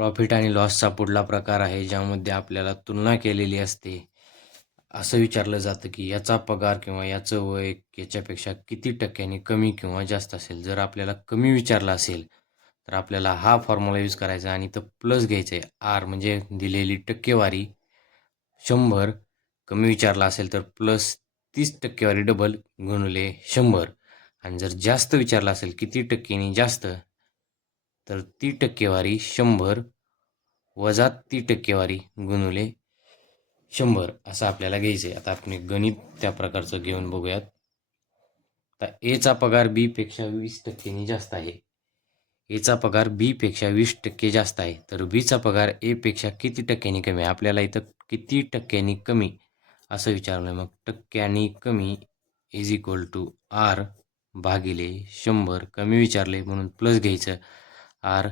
Profit आणि लॉसचा पुढला प्रकार आहे ज्यामध्ये आपल्याला तुलना केलेली असते. असं विचारलं जातं की याचा पगार किंवा याचं वय याच्यापेक्षा किती टक्क्यांनी कमी किंवा जास्त असेल? जर आपल्याला कमी विचारला असेल तर आपल्याला हा फॉर्म्युला यूज करायचा आणि तर प्लस घ्यायचं आहे. आर म्हणजे दिलेली टक्केवारी शंभर. कमी विचारला असेल तर प्लस तीस टक्केवारी डबल गुणले शंभर. आणि जर जास्त विचारला असेल किती टक्क्यांनी जास्त? तर ती टक्केवारी शंभर वजा ती टक्केवारी गुणुले शंभर असं आपल्याला घ्यायचं आहे. आता आपण गणित त्या प्रकारचं घेऊन बघूयात. आता एचा पगार बीपेक्षा वीस टक्क्यांनी जास्त आहे. एचा पगार बीपेक्षा वीस टक्के जास्त आहे. तर बीचा पगार एपेक्षा किती टक्क्यांनी कमी आहे? आपल्याला इथं किती टक्क्यांनी कमी असं विचारलं आहे मग टक्क्यांनी कमी इज इक्वल टू आर भागिले शंभर कमी विचारले म्हणून प्लस घ्यायचं. आर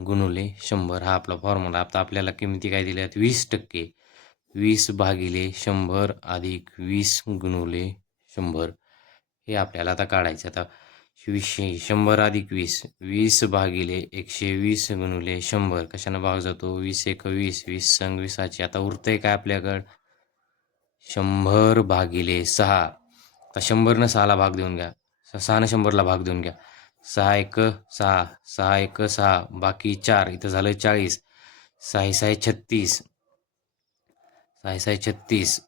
गुणुले शंभर. हा आपला फॉर्म्युला आता आपल्याला किमती काय दिल्या आहेत? वीस टक्के. वीस भागिले शंभर अधिक वीस गुणुले शंभर. हे आपल्याला आता काढायचं आता वीसशे शंभर अधिक वीस. वीस भागिले एकशे वीस गुणुले शंभर. कशानं भाग जातो? वीस एक वीस. वीस संग वीसाची. आता उरतंय काय आपल्याकडं? शंभर भागिले सहा. आता शंभरनं सहाला भाग देऊन घ्या. स- सहानं शंभरला भाग देऊन घ्या. सहा एक सहा सहा एक सहा बाकी चार इथं झालं चाळीस. साई साई छत्तीस. साई साई छत्तीस.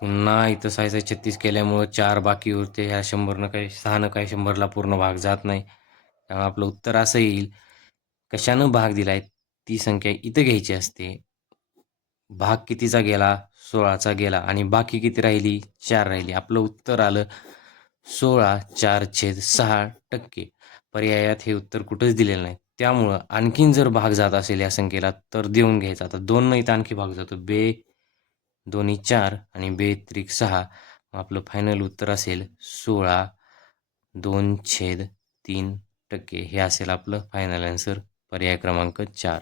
पुन्हा इथं साई साई छत्तीस केल्यामुळं चार बाकी उरते. ह्या शंभरनं काही सहानं काही शंभरला पूर्ण भाग जात नाही. त्यामुळे आपलं उत्तर असं येईल कशानं भाग दिलाय ती संख्या इथं घ्यायची असते. भाग कितीचा गेला सोळाचा गेला आणि बाकी किती राहिली चार राहिली. आपलं उत्तर आलं सोळा चार छेद सहा टक्के. पर्यायात हे उत्तर कुठंच दिलेलं नाही. त्यामुळं आणखीन जर भाग जात असेल या संख्येला तर देऊन घ्यायचा. आता दोन नाही तर आणखी भाग जातो. बे दोन्ही चार आणि बे त्रिक सहा. मग आपलं फायनल उत्तर असेल सोळा दोन छेद तीन टक्के. हे असेल आपलं फायनल आन्सर पर्याय क्रमांक चार.